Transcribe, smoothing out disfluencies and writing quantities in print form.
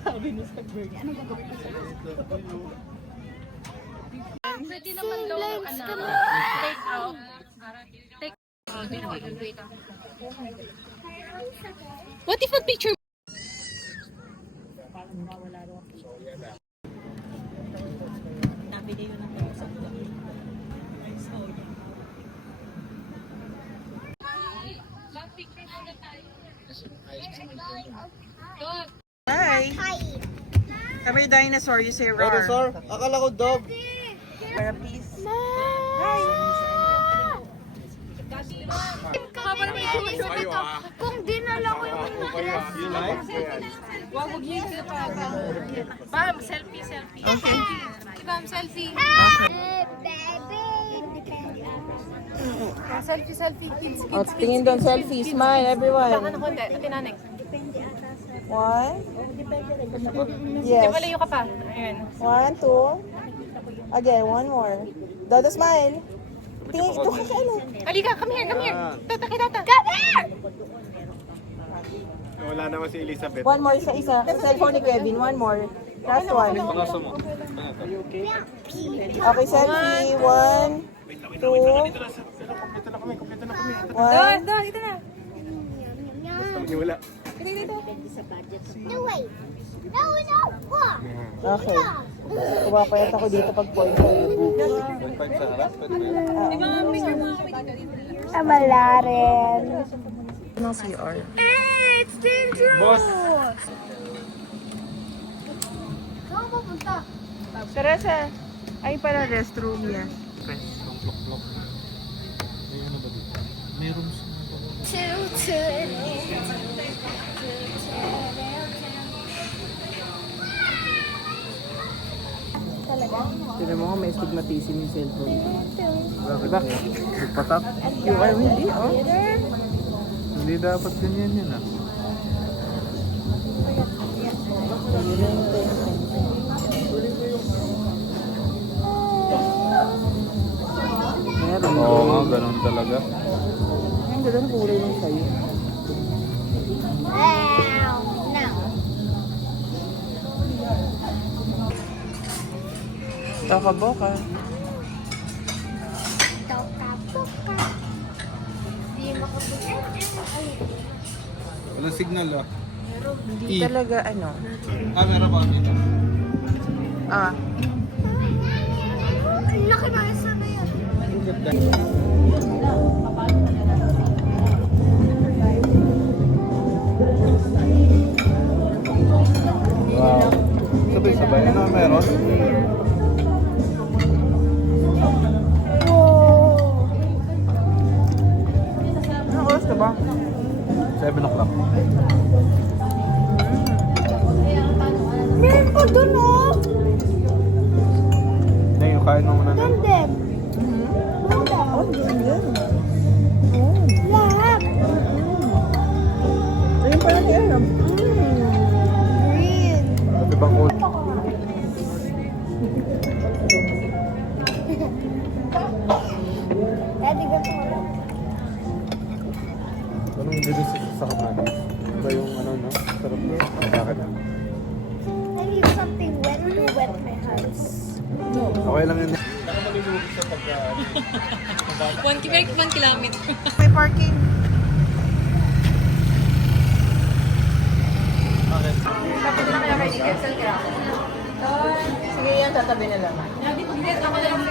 Sabi nung sa Bernie, anong gagawin ko sa'yo? Pwede naman daw take out. Take out. What if a picture? Nabili yun ng pera sa ulam. Ay, sorry. Hi! Come here, dinosaur. You say roar. Dinosaur? Akala ko dog. Para please. Kung dinala ko yung Bam, selfie. Okay. Bam, selfie. Selfie, kids. Oh, tingin doon, selfie. Smile, everyone. Ano konti, tinaneng. One. Yes. Malayo ka pa. Ayun. 1, 2. Again, one more. Dada, smile. Tingin, ito ka ano. Halika, come here. Tata, Come here! Wala naman si Elizabeth. One more, isa. Sa cellphone ni Kevin, one more. Last one. Pakaso mo. Okay, selfie. 1, 2. Kompleto na kami. 1. Ito na. Wala. Okay. Kumapayat ako dito pag point. 1.5 sa harap. Wala rin. Anong CR? It's dangerous! Boss! Saan ka pupunta? Teresa. Ay, para restroom yan. Plok. May ano ba dito? May rooms na ba? Tinan mo nga, may stigmatism yung cellphone. Diba? Nagpatak? Ay, hindi, oh. Hindi dapat ganyan yun ah. Meron. Oo nga, ganun talaga. Ang ganda ng kulay ng sayo. Toka-boka. Walang signal ah. Hindi talaga, ano. Camera ba dito? Ah. Ang laki na isa na yan. Wow. Sabay-sabay. Ano meron? Anong oras ka ba? 7 o'clock. Meron pa dun, oh! Hindi, yung kain mo muna na. Gandem. Oh, ganda. Lahat. Ayun pala kaya alam. Green. Pati bang cold? Daddy, ganito ko lang. Anong bilis sa kamatis? Ba yung ano no? Sarap na. Bakit? I need something wet to wet my hands. Okay lang yun. 1 kilometer. May parking. Tabi na lang kaya kay Dikit. Sige yan, tatabi na lang.